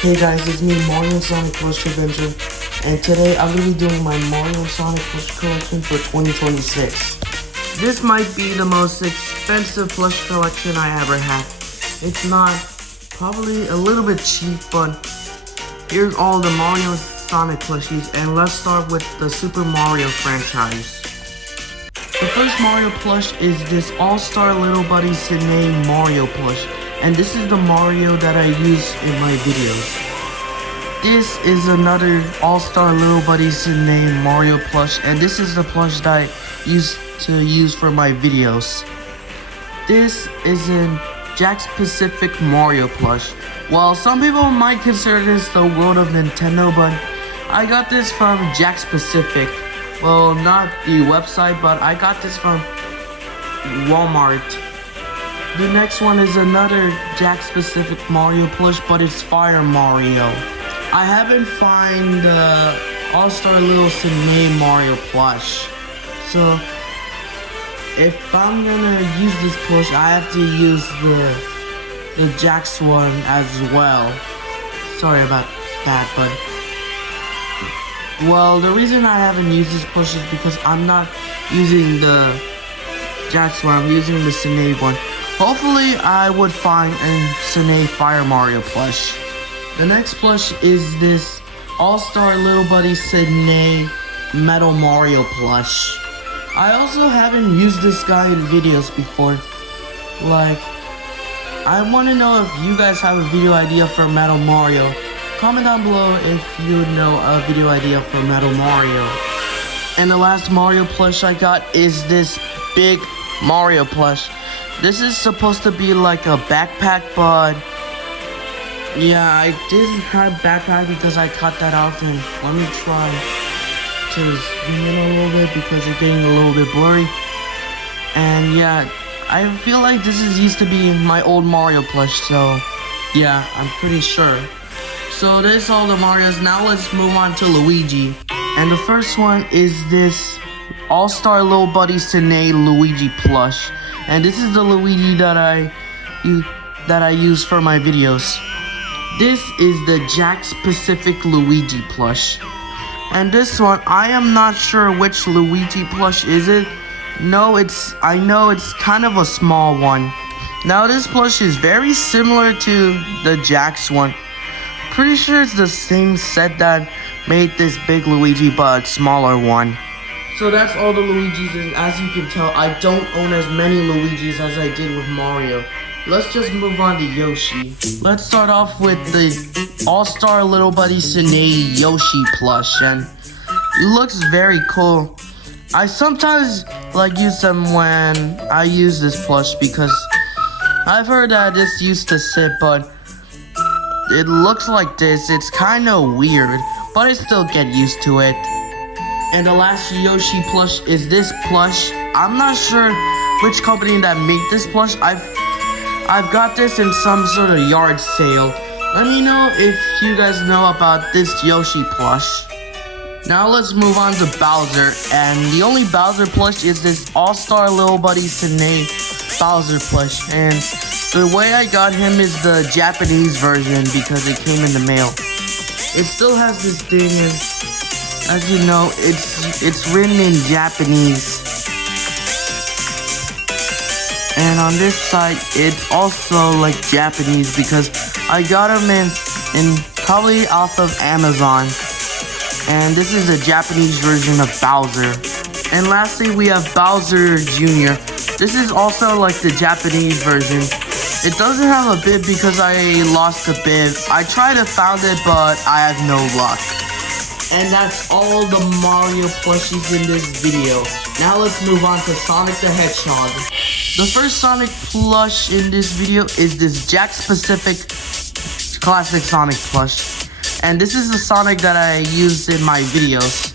Hey guys, it's me, Mario and Sonic Plush Adventure, and today I'm going to be doing my Mario and Sonic Plush collection for 2026. This might be the most expensive plush collection I ever had. It's not, probably a little bit cheap, but here's all the Mario and Sonic plushies, and let's start with the Super Mario franchise. The first Mario plush is this All-Star Little Buddy Sine Mario plush. And this is the Mario that I use in my videos. This is another All-Star Little Buddy Sine Mario plush, and this is the plush that I used to use for my videos. This is a Jakks Pacific Mario plush. Well, some people might consider this the world of Nintendo, but I got this from Jakks Pacific. Well, not the website, but I got this from Walmart. The next one is another Jakks Pacific Mario plush, but it's Fire Mario. I haven't found the All-Star Little Sine Mario plush. So, if I'm gonna use this plush, I have to use the Jakks one as well. Sorry about that, but... Well, the reason I haven't used this plush is because I'm not using the Jakks one, I'm using the Sine one. Hopefully, I would find a Sine Fire Mario plush. The next plush is this All-Star Little Buddy Sine Metal Mario plush. I also haven't used this guy in videos before. Like, I want to know if you guys have a video idea for Metal Mario. Comment down below if you know a video idea for Metal Mario. And the last Mario plush I got is this big Mario plush. This is supposed to be like a backpack, but yeah, I didn't have backpack because I cut that off, and let me try to zoom in a little bit because it's getting a little bit blurry. And yeah, I feel like this used to be my old Mario plush, so yeah, I'm pretty sure. So this is all the Marios. Now let's move on to Luigi. And the first one is this All-Star Little Buddy Sine Luigi plush. And this is the Luigi that I use for my videos. This is the Jakks Pacific Luigi plush. And this one, I am not sure which Luigi plush is it. No, I know it's kind of a small one. Now this plush is very similar to the Jakks one. Pretty sure it's the same set that made this big Luigi, but smaller one. So that's all the Luigis, and as you can tell, I don't own as many Luigis as I did with Mario. Let's just move on to Yoshi. Let's start off with the All-Star Little Buddy Sine Yoshi plush, and it looks very cool. I sometimes use them when I use this plush because I've heard that this used to sit, but it looks like this. It's kind of weird, but I still get used to it. And the last Yoshi plush is this plush. I'm not sure which company that made this plush. I've got this in some sort of yard sale. Let me know if you guys know about this Yoshi plush. Now let's move on to Bowser. And the only Bowser plush is this All-Star Little Buddy Sine Bowser plush. And the way I got him is the Japanese version because it came in the mail. It still has this thing, and as you know, it's written in Japanese. And on this side, it's also like Japanese because I got them in probably off of Amazon. And this is the Japanese version of Bowser. And lastly, we have Bowser Jr. This is also like the Japanese version. It doesn't have a bib because I lost the bib. I tried to find it, but I have no luck. And that's all the Mario plushies in this video. Now let's move on to Sonic the Hedgehog. The first Sonic plush in this video is this Jakks Pacific Classic Sonic plush. And this is the Sonic that I use in my videos.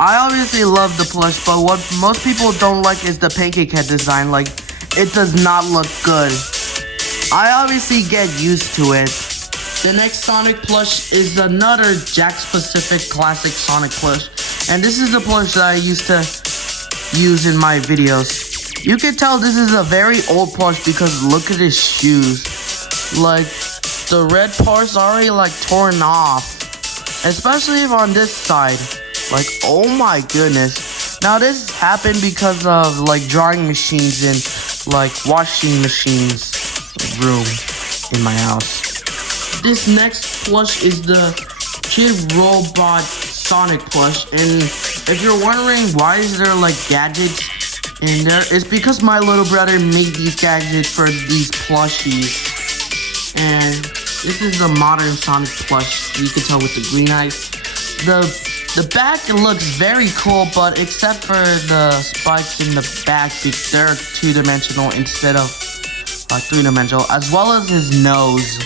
I obviously love the plush, but what most people don't like is the pancake head design. Like, it does not look good. I obviously get used to it. The next Sonic plush is another Jakks Pacific Classic Sonic plush. And this is the plush that I used to use in my videos. You can tell this is a very old plush because look at his shoes. Like, the red part's already like torn off, especially on this side. Like, oh my goodness. Now this happened because of like drying machines and like washing machines room in my house. This next plush is the Kid Robot Sonic plush, and if you're wondering why is there like gadgets in there, it's because my little brother made these gadgets for these plushies. And this is the modern Sonic plush. You can tell with the green eyes. The back looks very cool, but except for the spikes in the back, they're two-dimensional instead of three-dimensional, as well as his nose.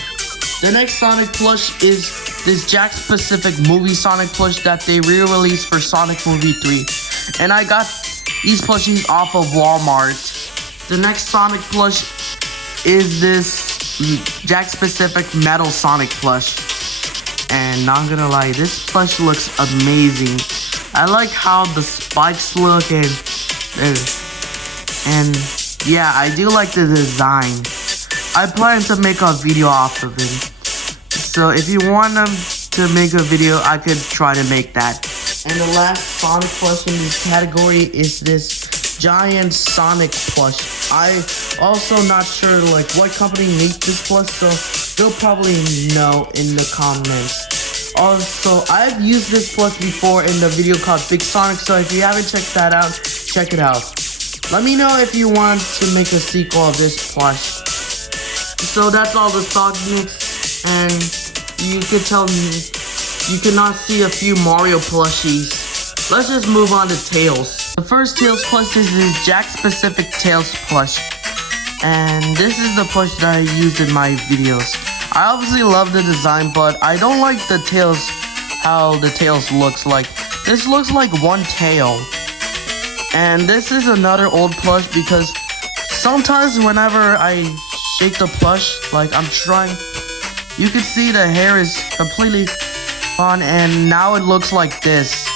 The next Sonic plush is this Jakks Pacific movie Sonic plush that they re-released for Sonic Movie 3. And I got these plushies off of Walmart. The next Sonic plush is this Jakks Pacific Metal Sonic plush. And not gonna lie, this plush looks amazing. I like how the spikes look and yeah, I do like the design. I plan to make a video off of it. So if you want to make a video, I could try to make that. And the last Sonic plush in this category is this giant Sonic plush. I also not sure like what company made this plush, so you'll probably know in the comments. Also, I've used this plush before in the video called Big Sonic, so if you haven't checked that out, check it out. Let me know if you want to make a sequel of this plush. So that's all the Sonics, and you can tell me you cannot see a few Mario plushies. Let's just move on to Tails. The first Tails plush is this Jakks Pacific Tails plush, and this is the plush that I used in my videos. I obviously love the design, but I don't like the tails, how the tails looks like. This looks like one tail. And this is another old plush because sometimes whenever I shake the plush, like I'm trying, you can see the hair is completely on, and now it looks like this.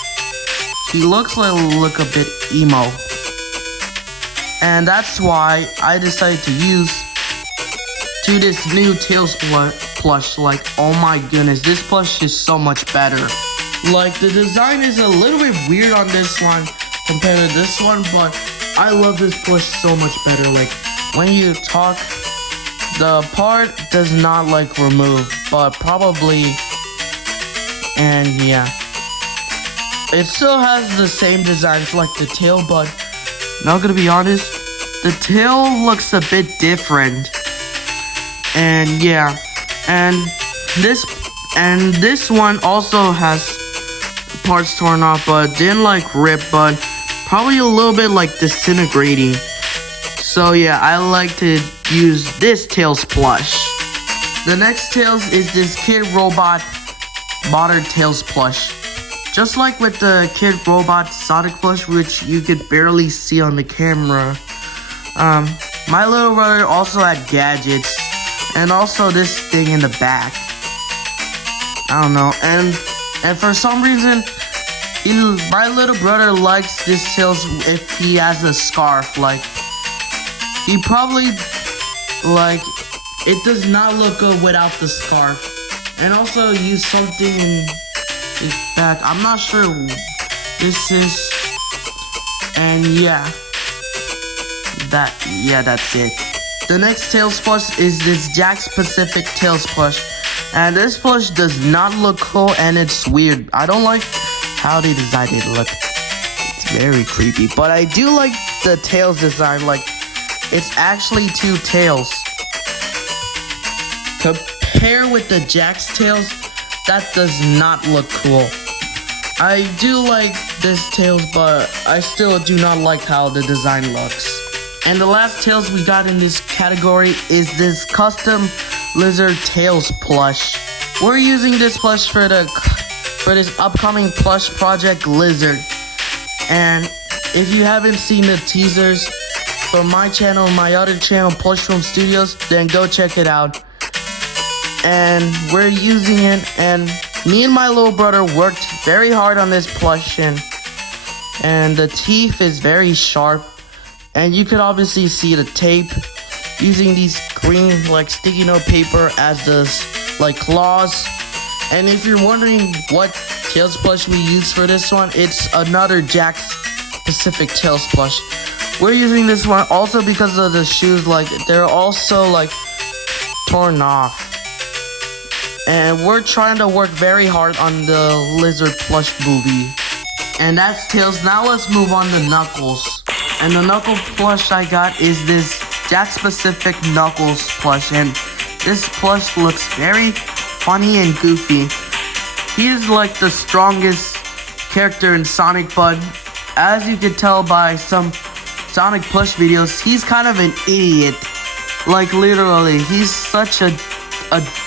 He looks like a bit emo. And that's why I decided to use this new Tails plush. Like, oh my goodness, this plush is so much better. Like, the design is a little bit weird on this one compared to this one, but I love this plush so much better. Like, when you talk, the part does not like remove, but probably, and yeah, it still has the same designs like the tail, but not gonna be honest, the tail looks a bit different. And yeah, and this one also has parts torn off, but didn't like rip, but probably a little bit like disintegrating. So yeah, I like to use this Tails plush. The next Tails is this Kid Robot Modern Tails plush. Just like with the Kid Robot Sonic plush, which you could barely see on the camera. My little brother also had gadgets. And also this thing in the back. I don't know. And for some reason, my little brother likes this Tails if he has a scarf. Like, he probably, like, it does not look good without the scarf. And also use something in his back. I'm not sure this is. And yeah. That's it. The next Tails plush is this Jakks Pacific Tails plush, and this plush does not look cool and it's weird. I don't like how they designed it. Look, it's very creepy, but I do like the Tails design. Like, it's actually two tails. Compare with the Jakks Tails, that does not look cool. I do like this Tails, but I still do not like how the design looks. And the last Tails we got in this category is this custom Lizard Tails plush. We're using this plush for this upcoming plush project Lizard. And if you haven't seen the teasers for my channel and my other channel, Plush Film Studios, then go check it out. And we're using it, and me and my little brother worked very hard on this plush, and the teeth is very sharp. And you could obviously see the tape using these green like sticky note paper as the like claws. And if you're wondering what Tails plush we use for this one, it's another Jack's Pacific Tails plush. We're using this one also because of the shoes, like they're also like torn off. And we're trying to work very hard on the Lizard plush movie. And that's Tails. Now let's move on to Knuckles. And the Knuckles plush I got is this Jack's Pacific Knuckles plush. And this plush looks very funny and goofy. He is like the strongest character in Sonic, but as you can tell by some Sonic plush videos, he's kind of an idiot. Like literally, he's such a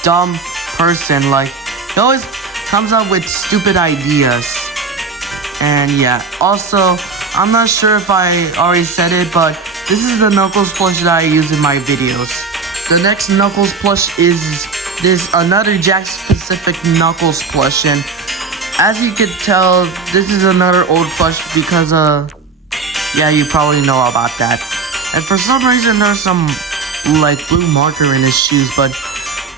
dumb person. Like he always comes up with stupid ideas. And yeah, also I'm not sure if I already said it, but this is the Knuckles plush that I use in my videos. The next Knuckles plush is this another Jack's Pacific Knuckles plush, and as you can tell, this is another old plush because yeah, you probably know about that. And for some reason there's some like blue marker in his shoes, but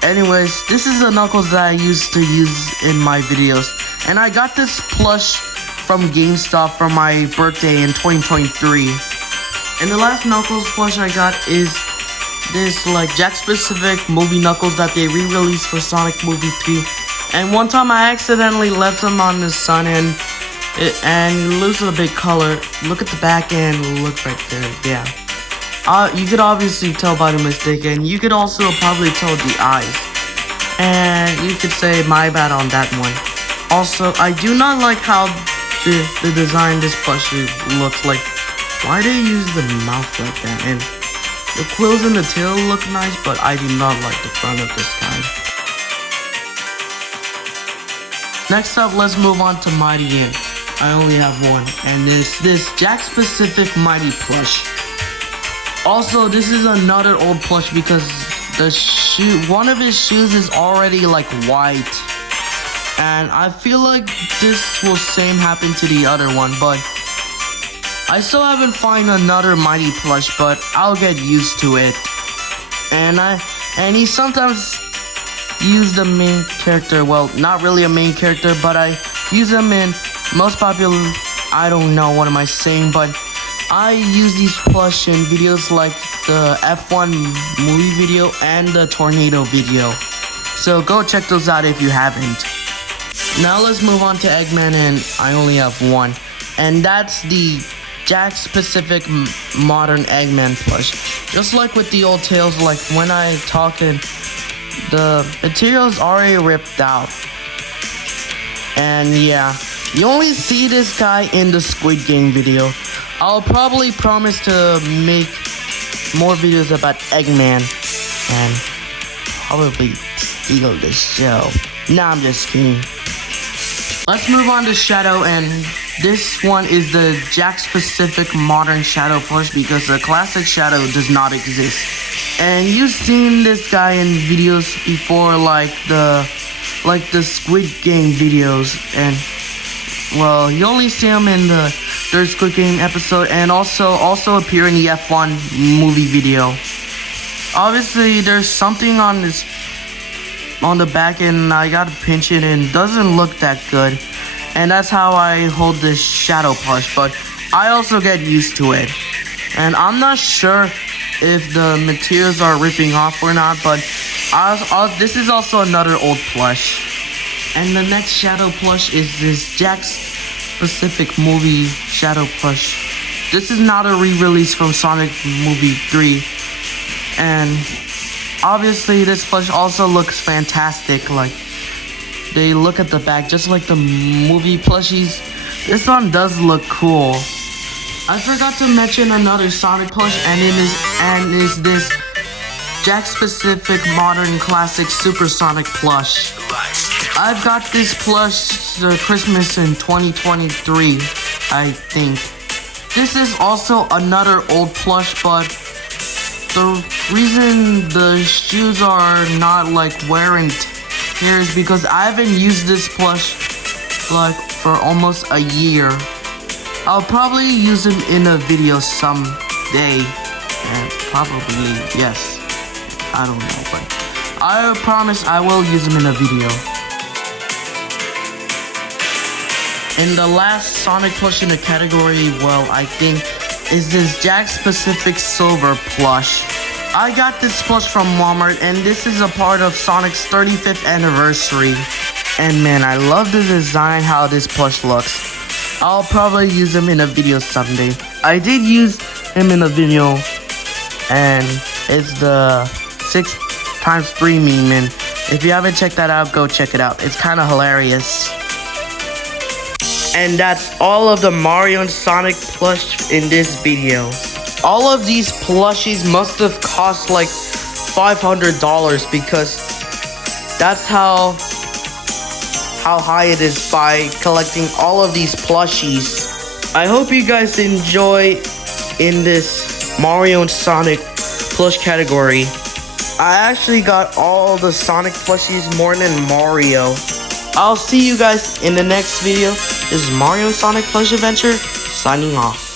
anyways, this is the Knuckles that I used to use in my videos. And I got this plush from GameStop for my birthday in 2023. And the last Knuckles plush I got is this like Jack's Pacific movie Knuckles that they re-released for Sonic Movie 3. And one time I accidentally left them on the sun and lose a big color. Look at the back end, look right there, yeah. You could obviously tell by the mistake, and you could also probably tell the eyes. And you could say my bad on that one. Also, I do not like how the design this plushie looks like. Why do they use the mouth like that? And the quills and the tail look nice, but I do not like the front of this guy. Next up, let's move on to Mighty Ant. I only have one, and this Jack's Pacific Mighty plush. Also, this is another old plush because one of his shoes is already like white. And I feel like this will same happen to the other one, but I still haven't found another Mighty plush, but I'll get used to it. And he sometimes use the main character, well, not really a main character, but I use him in most popular, I don't know, what am I saying, but I use these plush in videos like the F1 movie video and the Tornado video. So go check those out if you haven't. Now let's move on to Eggman, and I only have one. And that's the Jack's Pacific Modern Eggman plush. Just like with the old Tails, like when I talk and the material is already ripped out. And yeah, you only see this guy in the Squid Game video. I'll probably promise to make more videos about Eggman and probably steal the show. Nah, I'm just kidding. Let's move on to Shadow, and this one is the Jack's Pacific Modern Shadow plush because the classic Shadow does not exist. And you've seen this guy in videos before, like the Squid Game videos, and well, you only see him in the third Squid Game episode, and also appear in the F1 movie video. Obviously, there's something on the back, and I gotta pinch it, and it doesn't look that good. And that's how I hold this Shadow plush, but I also get used to it. And I'm not sure if the materials are ripping off or not, but this is also another old plush. And the next Shadow plush is this Jack's Pacific movie Shadow plush. This is not a re-release from Sonic Movie 3. And obviously this plush also looks fantastic. Like, they look at the back just like the movie plushies. This one does look cool. I forgot to mention another Sonic plush, and it is this Jack's Pacific Modern Classic Supersonic plush. I've got this plush for Christmas in 2023, I think. This is also another old plush, but the reason the shoes are not like wear and tear is because I haven't used this plush like for almost a year. I'll probably use him in a video someday, and probably, yes, I don't know, but I promise I will use them in a video. And the last Sonic plush in the category, well, I think, is this Jakks Pacific Silver plush. I got this plush from Walmart, and this is a part of Sonic's 35th anniversary. And man, I love the design, how this plush looks. I'll probably use him in a video someday. I did use him in a video, and it's the 6x3 meme, and if you haven't checked that out, go check it out. It's kind of hilarious. And that's all of the Mario and Sonic plush in this video. All of these plushies must have cost like $500 because that's how high it is by collecting all of these plushies. I hope you guys enjoy in this Mario and Sonic plush category. I actually got all the Sonic plushies more than Mario. I'll see you guys in the next video. This is Mario and Sonic Plush Adventure, signing off.